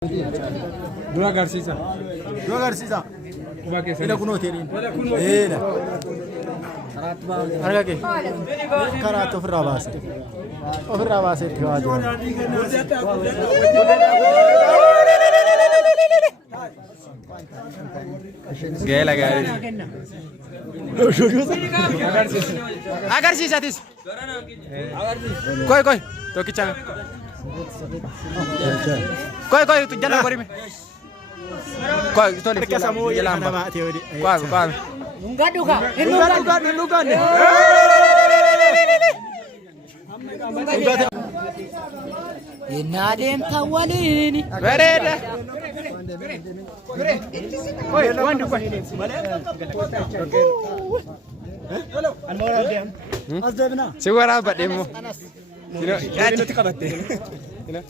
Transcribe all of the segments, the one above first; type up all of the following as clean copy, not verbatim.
Dua agarsiisa. Quba keessa. Ila kunuutiin. Eela. Arga kee. Karaatti ofirraa baase. Ofirraa baasee itti waa jira. Geela gaarii. Agarsiisatis. Koi tokkichaan. Koi tu jalan korime. Koi toli jalan ba. Koi. Nungaduga. Inadem tawalini. Bereda. Koi wandu koi. Sigura ba demo. Ini tikabatte. Ini.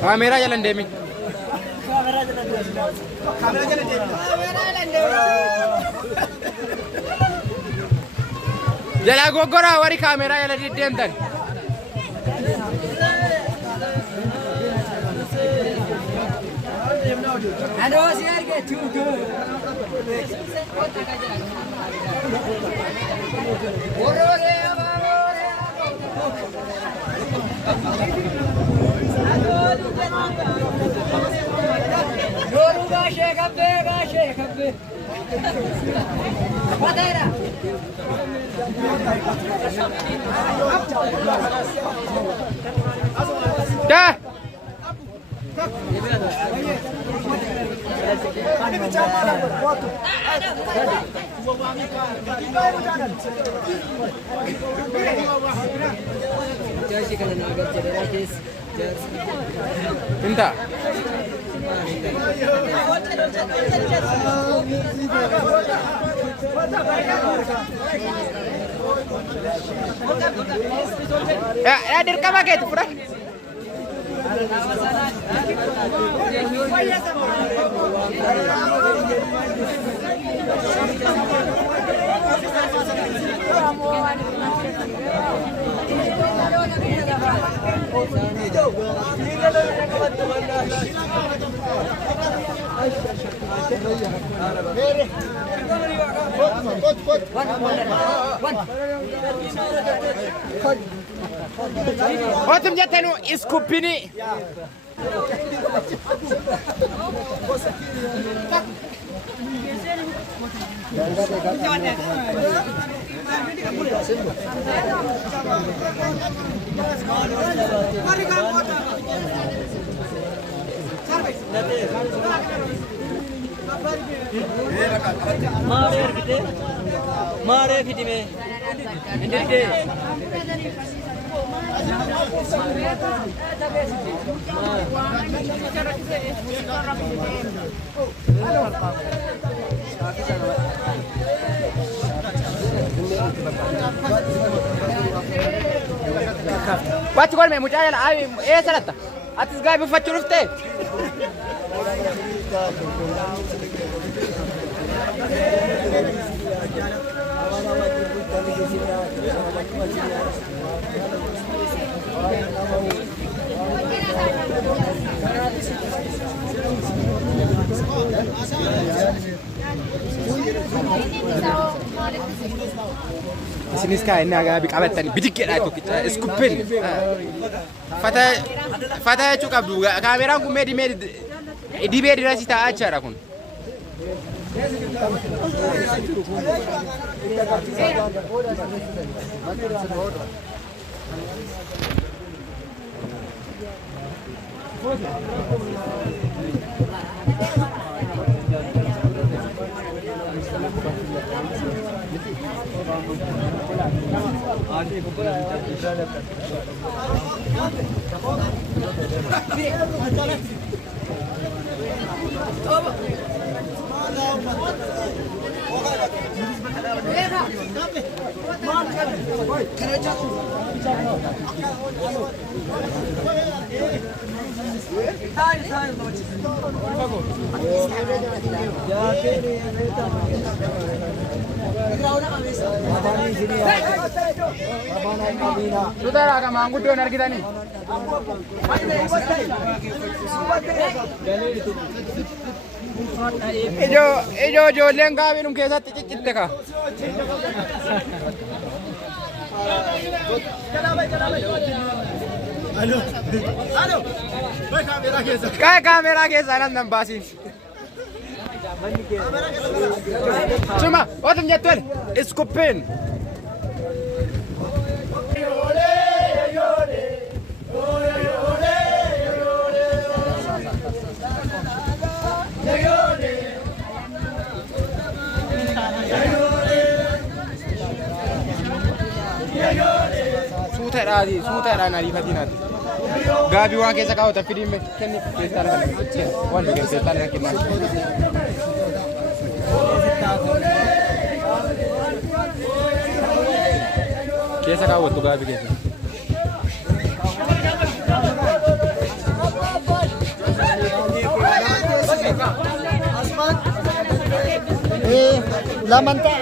Kamera jalan demi. Jalan gogora wari kamera jalan di dentan. Ando siar ke chugo. Yoruba shekabe. Padera. Dah. Minta. Ya, direkam aja itu, Bro. Oh, तुम जाते हो इसको पीने Mau Maaree fidime. Indirgee. Bachi gol me mucha yala ay salatta atis gaay bu faccu rufte Isinis kaya inni agaa biqabattani bidiqqeedha tokkicha iskupin fata jechuu qabdu kaameraan kun dhibee dirasi taa'aa jira kun Sudara ka maanguddo nargitani Ijo ijoolleen gaabinum keessatti ciccitte ka Kaya kamera keessa nan baasiin Cuma, otum jettuun iskuppiin suuteedhaan ariifatinaati gaabii waan keessa kaawwata fidiin kenni keessaan waan keessaan kennaan keessa kaawwattu gaabii keessa Lamanta.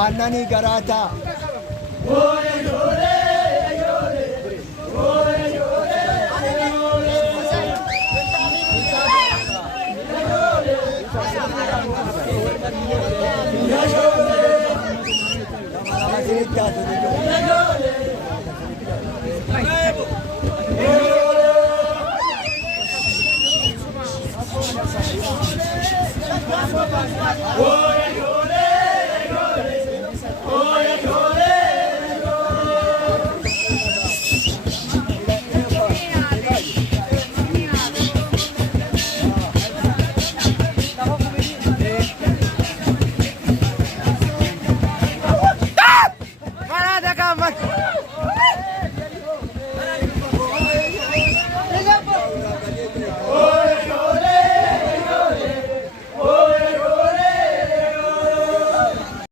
Anani garata.